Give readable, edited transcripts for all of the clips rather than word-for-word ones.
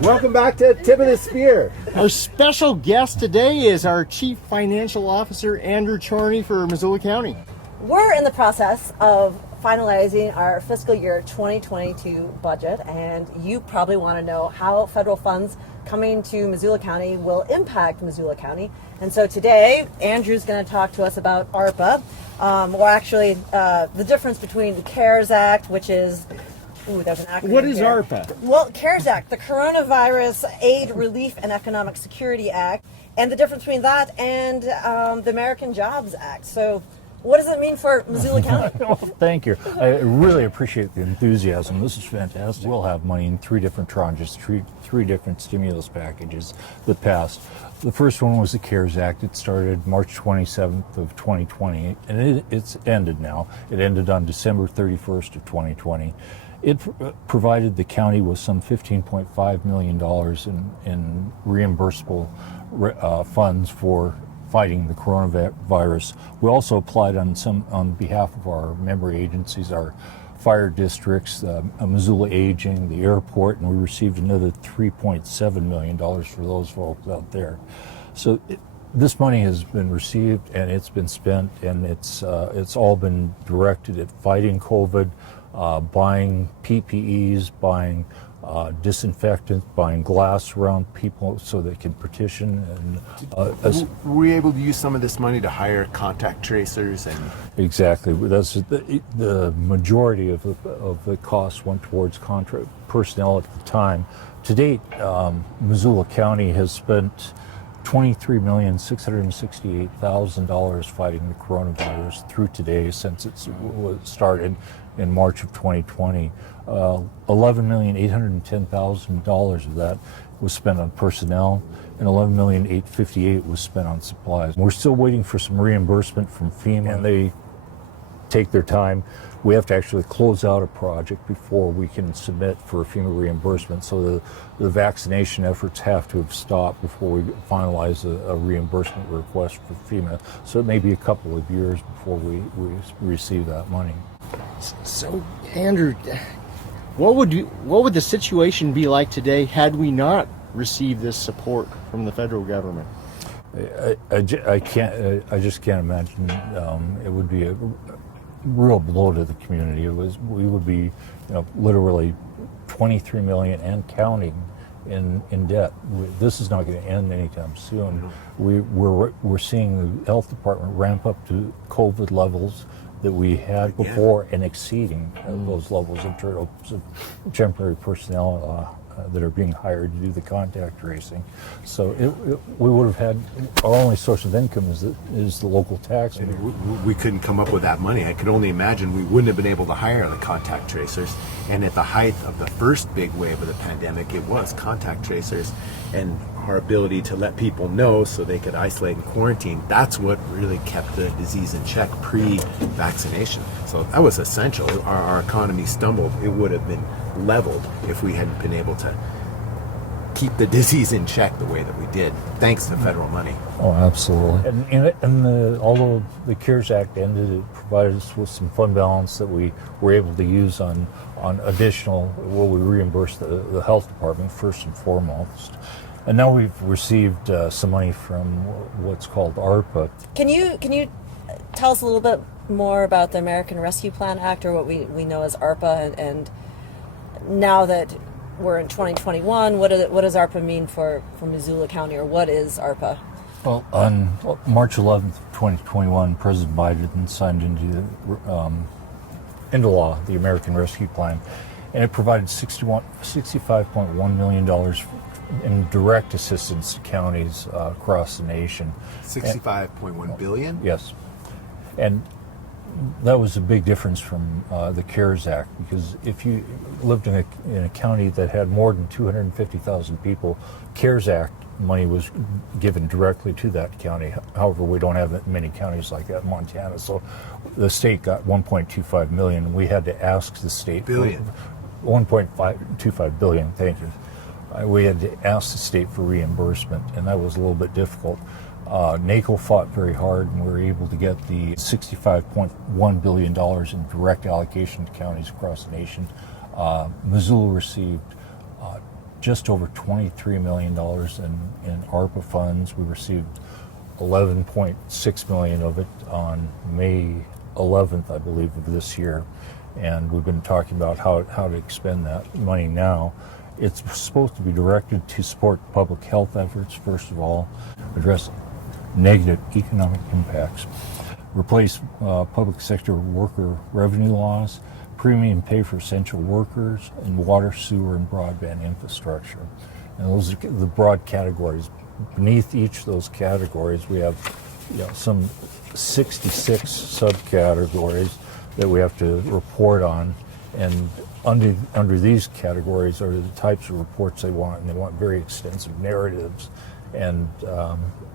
Welcome back to Tip of the Spear. Our special guest today is our Chief Financial Officer Andrew Czorny for Missoula County. We're in the process of finalizing our fiscal year 2022 budget, and you probably want to know how federal funds coming to Missoula County will impact Missoula County. And so today, Andrew's going to talk to us about ARPA, the difference between the CARES Act, which is there's an acronym. What is here. ARPA? Well, CARES Act, the Coronavirus Aid, Relief, and Economic Security Act, and the difference between that and the American Jobs Act. So what does it mean for Missoula County? Well, thank you. I really appreciate the enthusiasm. This is fantastic. We'll have money in three different tranches, three different stimulus packages that passed. The first one was the CARES Act. It started March 27th of 2020, and it's ended now. It ended on December 31st of 2020. It provided the county with some $15.5 million in reimbursable funds for fighting the coronavirus. We also applied on behalf of our member agencies, our fire districts, Missoula Aging, the airport, and we received another $3.7 million for those folks out there. So this money has been received and it's been spent, and it's all been directed at fighting COVID, buying PPEs, buying disinfectant, buying glass around people so they can petition. And were we able to use some of this money to hire contact tracers? And exactly, that's the majority of the costs went towards contract personnel at the time. To date, Missoula County has spent $23,668,000 fighting the coronavirus through today, since it started in March of 2020. $11,810,000 of that was spent on personnel, and $11,858,000 was spent on supplies. We're still waiting for some reimbursement from FEMA, and they take their time. We have to actually close out a project before we can submit for FEMA reimbursement, so the vaccination efforts have to have stopped before we finalize a reimbursement request for FEMA. So it may be a couple of years before we receive that money. So, Andrew, what would the situation be like today had we not received this support from the federal government? I just can't imagine. It would be a real blow to the community. We would be, literally $23 million and counting in debt. This is not going to end anytime soon. We're seeing the health department ramp up to COVID levels that we had before, and exceeding those levels in terms of temporary personnel that are being hired to do the contact tracing. So we would have had, our only source of income is the local tax. We couldn't come up with that money. I could only imagine we wouldn't have been able to hire the contact tracers. And at the height of the first big wave of the pandemic, it was contact tracers, and our ability to let people know so they could isolate and quarantine. That's what really kept the disease in check pre-vaccination. So that was essential. Our economy stumbled. It would have been leveled if we hadn't been able to keep the disease in check the way that we did, thanks to federal money. Oh, absolutely. Although the CARES Act ended, it provided us with some fund balance that we were able to use on additional, we reimbursed the health department first and foremost. And now we've received some money from what's called ARPA. Can you tell us a little bit more about the American Rescue Plan Act, or what we know as ARPA, and now that we're in 2021, what does ARPA mean for Missoula County, or what is ARPA? Well, on March 11th, 2021, President Biden signed into law the American Rescue Plan, and it provided $65.1 million in direct assistance to counties across the nation. $65.1 billion? Yes. And that was a big difference from the CARES Act, because if you lived in a county that had more than 250,000 people, CARES Act money was given directly to that county. However, we don't have many counties like that in Montana, so the state got $1.25 million. We had to ask the state billion. $1.25 billion. Thank you. We had to ask the state for reimbursement, and that was a little bit difficult. NACO fought very hard, and we were able to get the $65.1 billion in direct allocation to counties across the nation. Missoula received just over $23 million in ARPA funds. We received $11.6 million of it on May 11th, I believe, of this year. And we've been talking about how to expend that money now. It's supposed to be directed to support public health efforts, first of all, address negative economic impacts, replace public sector worker revenue loss, premium pay for essential workers, and water, sewer, and broadband infrastructure. And those are the broad categories. Beneath each of those categories, we have some 66 subcategories that we have to report on, and under these categories are the types of reports they want, and they want very extensive narratives, and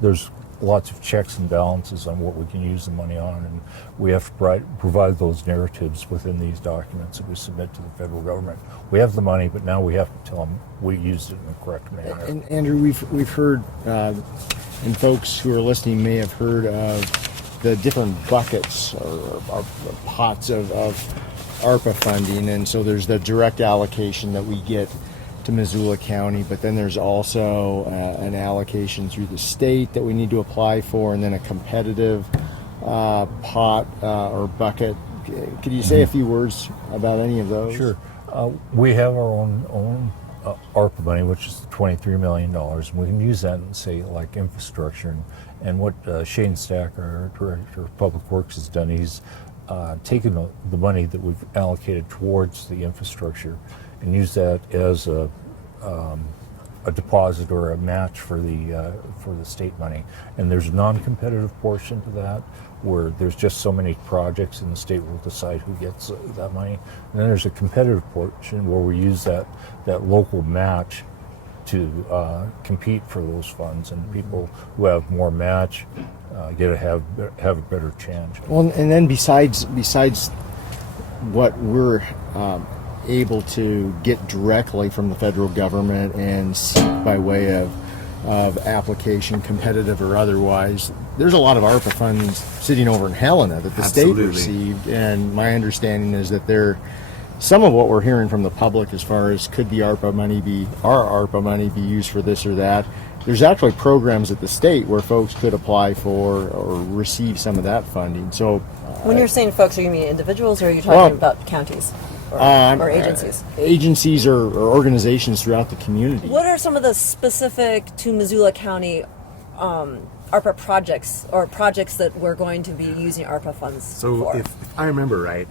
there's lots of checks and balances on what we can use the money on, and we have to provide those narratives within these documents that we submit to the federal government. We have the money, but now we have to tell them we used it in the correct manner. And Andrew, we've heard, and folks who are listening may have heard of the different buckets or pots of ARPA funding, and so there's the direct allocation that we get to Missoula County, but then there's also an allocation through the state that we need to apply for, and then a competitive pot or bucket. Could you say a few words about any of those? Sure. We have our own ARPA money, which is $23 million. And we can use that in, say, like infrastructure. And what Shane Stack, our Director of Public Works, has done, he's taken the money that we've allocated towards the infrastructure and use that as a deposit or a match for the state money. And there's a non-competitive portion to that, where there's just so many projects and the state will decide who gets that money. And then there's a competitive portion where we use that local match to compete for those funds, and people who have more match have a better chance. Well, and then besides what we're able to get directly from the federal government and seek by way of application, competitive or otherwise, there's a lot of ARPA funds sitting over in Helena that the state received, and my understanding is that some of what we're hearing from the public as far as could our ARPA money be used for this or that, there's actually programs at the state where folks could apply for or receive some of that funding. So when you're saying folks, are you mean individuals, or are you talking about counties or agencies? Agencies or organizations throughout the community. What are some of the specific to Missoula County ARPA projects or projects that we're going to be using ARPA funds for? If I remember right,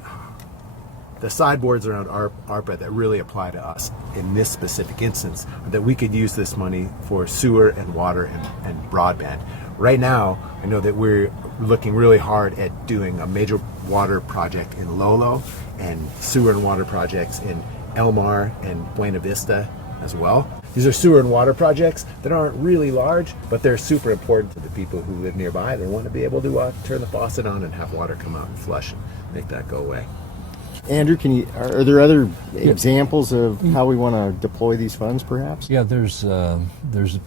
the sideboards around ARPA that really apply to us in this specific instance are that we could use this money for sewer and water and broadband. Right now, I know that we're looking really hard at doing a major water project in Lolo and sewer and water projects in Elmar and Buena Vista as well. These are sewer and water projects that aren't really large, but they're super important to the people who live nearby. They want to be able to turn the faucet on and have water come out and flush and make that go away. Andrew, are there other examples of how we want to deploy these funds, perhaps? Yeah, there's a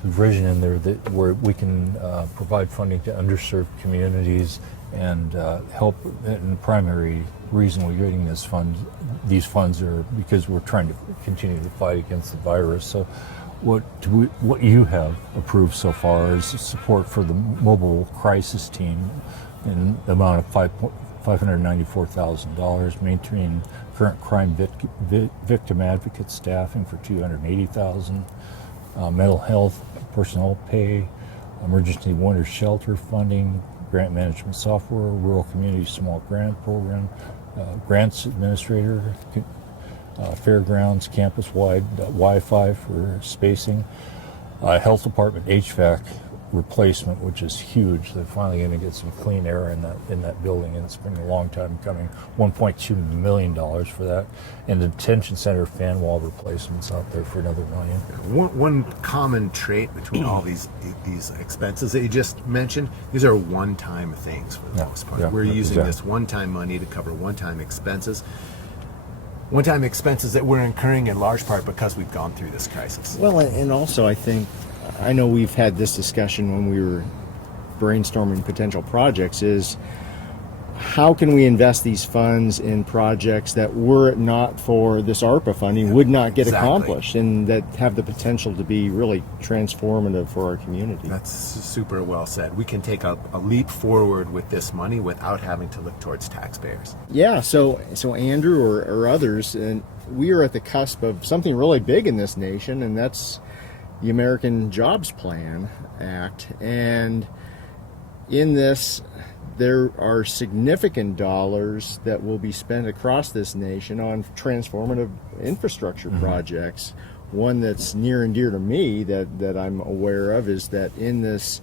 provision in there where we can provide funding to underserved communities and help. And the primary reason we're getting these funds are because we're trying to continue to fight against the virus. So, what you have approved so far is support for the mobile crisis team in the amount of $594,000, maintaining current crime victim advocate staffing for $280,000, mental health personnel pay, emergency winter shelter funding, grant management software, rural community small grant program, grants administrator, fairgrounds campus-wide Wi-Fi for spacing, health department HVAC replacement, which is huge. They're finally going to get some clean air in that building, and it's been a long time coming. $1.2 million for that, and the detention center fan wall replacements out there for another $1 million. One common trait between all these expenses that you just mentioned, these are one-time things for the most part. We're using this one-time money to cover one-time expenses that we're incurring in large part because we've gone through this crisis. Well, and also I know we've had this discussion when we were brainstorming potential projects, is how can we invest these funds in projects that, were it not for this ARPA funding, would not get Exactly. accomplished, and that have the potential to be really transformative for our community? That's super well said. We can take a leap forward with this money without having to look towards taxpayers. Yeah, so Andrew or others, and we are at the cusp of something really big in this nation, and that's the American Jobs Plan Act. And in this, there are significant dollars that will be spent across this nation on transformative infrastructure projects. One that's near and dear to me that I'm aware of is that in this,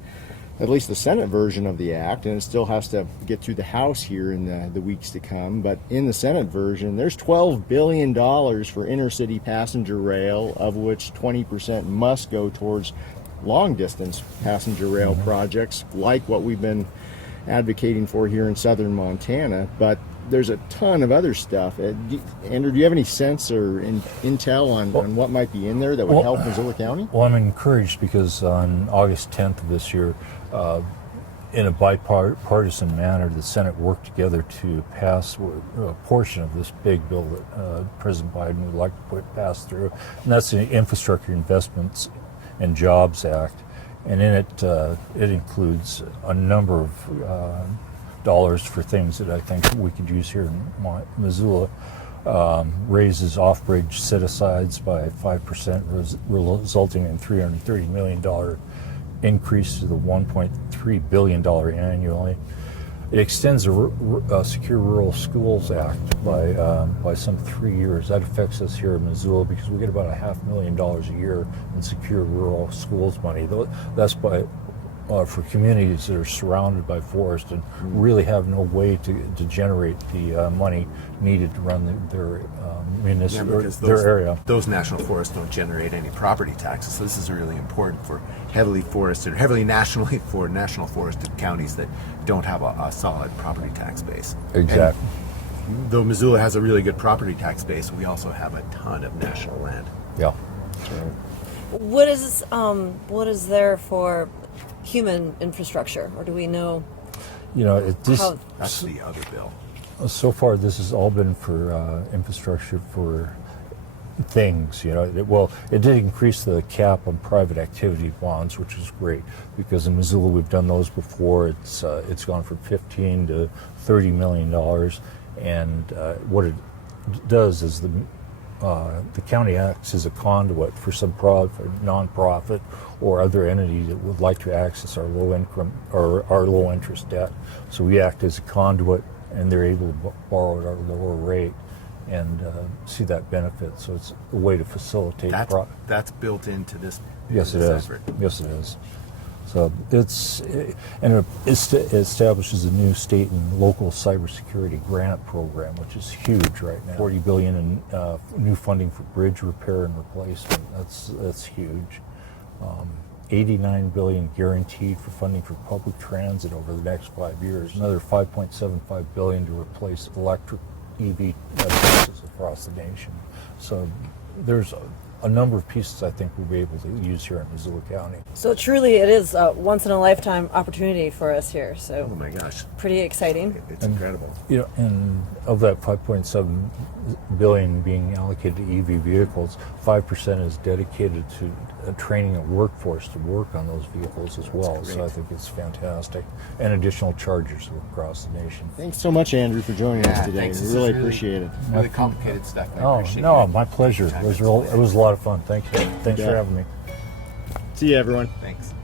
at least the Senate version of the act, and it still has to get through the House here in the weeks to come, but in the Senate version, there's $12 billion for intercity passenger rail, of which 20% must go towards long-distance passenger rail projects, like what we've been advocating for here in southern Montana. But there's a ton of other stuff. Andrew, do you have any sense or intel on what might be in there that would help Missoula County? Well, I'm encouraged because on August 10th of this year, in a bipartisan manner, the Senate worked together to pass a portion of this big bill that President Biden would like to pass through, and that's the Infrastructure Investments and Jobs Act. And in it, it includes a number of dollars for things that I think we could use here in Missoula. Raises off-bridge set-asides by 5%, resulting in $330 million increase to the $1.3 billion annually. It extends the Secure Rural Schools Act by some 3 years. That affects us here in Missoula because we get about $500,000 a year in secure rural schools money. That's for communities that are surrounded by forest and really have no way to generate the money needed to run their area. Those national forests don't generate any property taxes, so this is really important for heavily national forested counties that don't have a solid property tax base. Exactly. And though Missoula has a really good property tax base, we also have a ton of national land. Yeah. What is there for human infrastructure, or do we know? That's the other bill. So far, this has all been for infrastructure for things. It did increase the cap on private activity bonds, which is great because in Missoula we've done those before. It's gone from $15 to $30 million, and what it does is the county acts as a conduit for some nonprofit or other entity that would like to access our low income or our low interest debt. So we act as a conduit, and they're able to borrow at our lower rate and see that benefit. So it's a way to facilitate. That's built into this. Yes, it is. Effort. Yes, it is. So it establishes a new state and local cybersecurity grant program, which is huge right now. $40 billion in new funding for bridge repair and replacement. That's huge. $89 billion guaranteed for funding for public transit over the next 5 years. Another $5.75 billion to replace electric EV buses across the nation. So there's a number of pieces I think we'll be able to use here in Missoula County. So truly, it is a once-in-a-lifetime opportunity for us here. So Oh my gosh, pretty exciting. it's incredible. And of that $5.7 billion being allocated to EV vehicles, 5% is dedicated to training a workforce to work on those vehicles as well. So I think it's fantastic. And additional chargers across the nation. Thanks so much, Andrew, for joining us today. Thanks. We This is really appreciate it. Really complicated stuff. I Oh, appreciate no, it. my pleasure. It was a lot of fun. Thank you. Thanks for Yeah. having me. See you, everyone. Thanks.